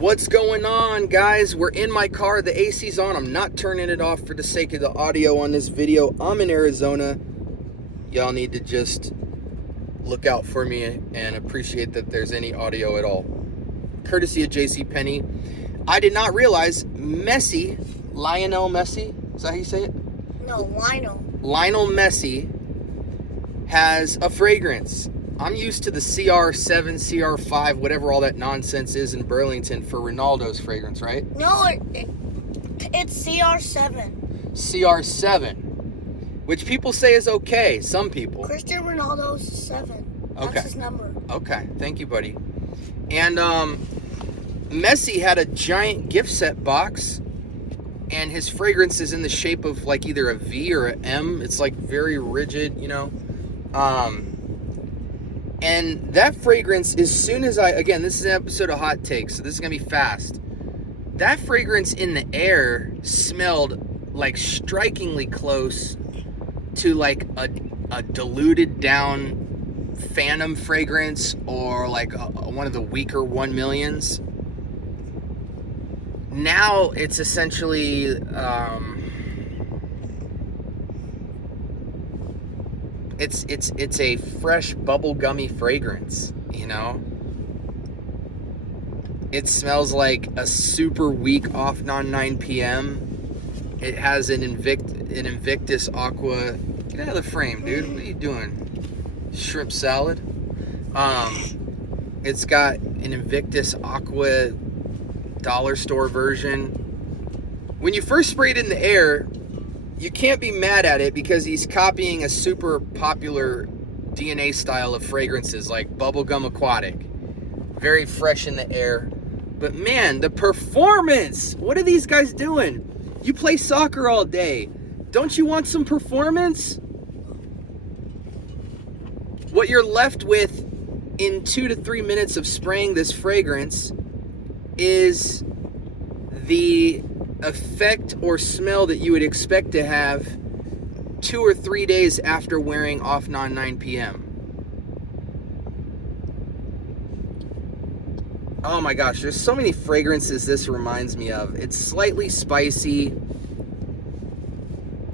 What's going on, guys? We're in my car. The AC's on. I'm not turning it off for the sake of the audio on this video. I'm in Arizona. Y'all need to just look out for me and appreciate that there's any audio at all. Courtesy of JCPenney. I did not realize Messi, Lionel Messi, is that how you say it? No, Lionel. Lionel Messi has a fragrance. I'm used to the CR7, CR5, whatever all that nonsense is in Burlington for Ronaldo's fragrance, right? No, it's CR7. CR7, which people say is okay. Some people. Cristiano Ronaldo's 7. That's Okay. his number. Okay, thank you, buddy. And Messi had a giant gift set box, and his fragrance is in the shape of like either a V or an M. It's like very rigid, you know. And that fragrance, as soon as again, this is an episode of Hot Takes, so this is going to be fast. That fragrance in the air smelled like strikingly close to like a diluted down Phantom fragrance or like one of the weaker 1 millions. Now it's essentially it's a fresh bubblegummy fragrance, you know. It smells like a super weak off non 9 p.m. It has an Invictus Aqua. Get out of the frame, dude. What are you doing? Shrimp salad. It's got an Invictus Aqua dollar store version. When you first spray it in the air, you can't be mad at it because he's copying a super popular DNA style of fragrances like bubblegum aquatic. Very fresh in the air. But man, the performance! What are these guys doing? You play soccer all day. Don't you want some performance? What you're left with in 2 to 3 minutes of spraying this fragrance is the effect or smell that you would expect to have 2 or 3 days after wearing off non 9 p.m. Oh my gosh, there's so many fragrances this reminds me of. It's slightly spicy,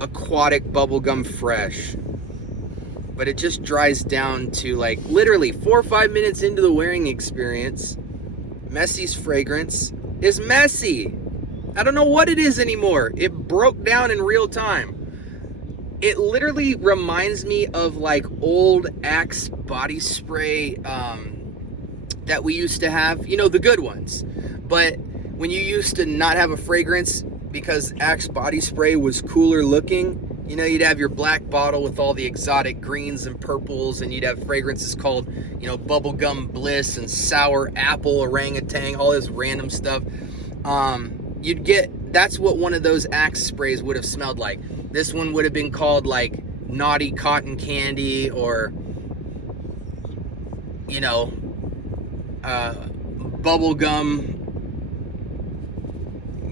aquatic bubblegum fresh, but it just dries down to like literally 4 or 5 minutes into the wearing experience. Messi's fragrance is messy. I don't know what it is anymore. It broke down in real time. It literally reminds me of like old Axe body spray that we used to have. You know, the good ones. But when you used to not have a fragrance because Axe body spray was cooler looking, you know, you'd have your black bottle with all the exotic greens and purples, and you'd have fragrances called, you know, bubblegum bliss and sour apple orangutan, all this random stuff. You'd get, that's what one of those Axe sprays would have smelled like. This one would have been called like naughty cotton candy or, you know, bubblegum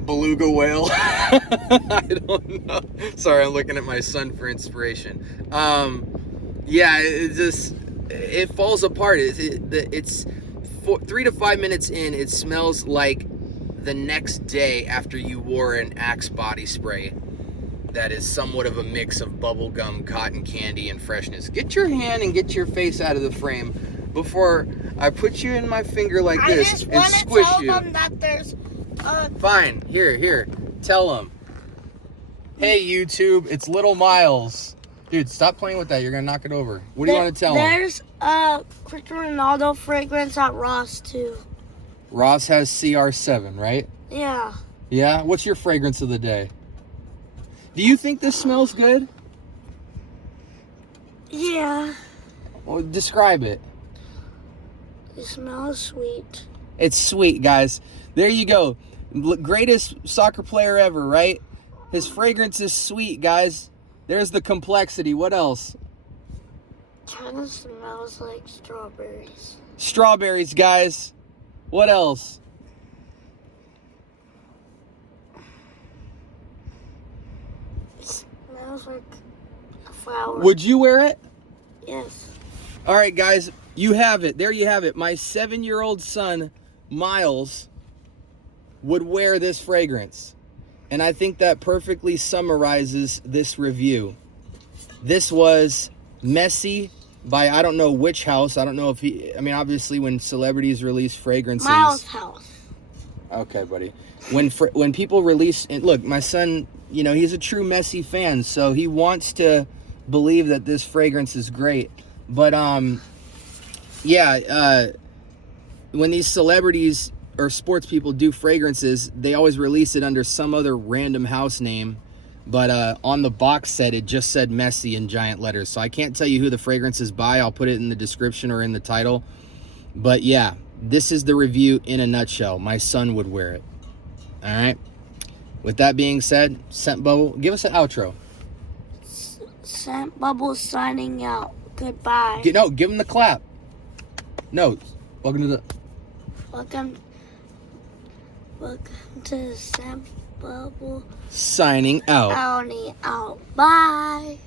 beluga whale. I don't know. Sorry, I'm looking at my son for inspiration. Yeah, it falls apart. It's 3 to 5 minutes in, it smells like the next day after you wore an Axe body spray that is somewhat of a mix of bubblegum, cotton candy, and freshness. Get your hand and get your face out of the frame before I put you in my finger like this and squish you. I just want to tell them that there's Fine. Here. Tell them. Hey, YouTube, it's Little Miles. Dude, stop playing with that. You're going to knock it over. What do you want to tell them? There's a Cristiano Ronaldo fragrance at Ross, too. Ross has CR7, right? Yeah. Yeah? What's your fragrance of the day? Do you think this smells good? Yeah. Well, describe it. It smells sweet. It's sweet, guys. There you go. Greatest soccer player ever, right? His fragrance is sweet, guys. There's the complexity. What else? Kind of smells like strawberries. Strawberries, guys. What else? It smells like a flower. Would you wear it? Yes. All right, guys. You have it. There you have it. My 7-year-old son, Miles, would wear this fragrance. And I think that perfectly summarizes this review. This was Messi by I don't know which house. I don't know if obviously when celebrities release fragrances. Miles House. Okay, buddy. When people release, and look, my son, he's a true Messi fan, so he wants to believe that this fragrance is great. But when these celebrities or sports people do fragrances, they always release it under some other random house name. But on the box set, it just said Messi in giant letters. So I can't tell you who the fragrance is by. I'll put it in the description or in the title. But yeah, this is the review in a nutshell. My son would wear it. All right. With that being said, Scent Bubble, give us an outro. Scent Bubble signing out. Goodbye. Give him the clap. No, welcome to Scent Bubble signing out. out. Bye.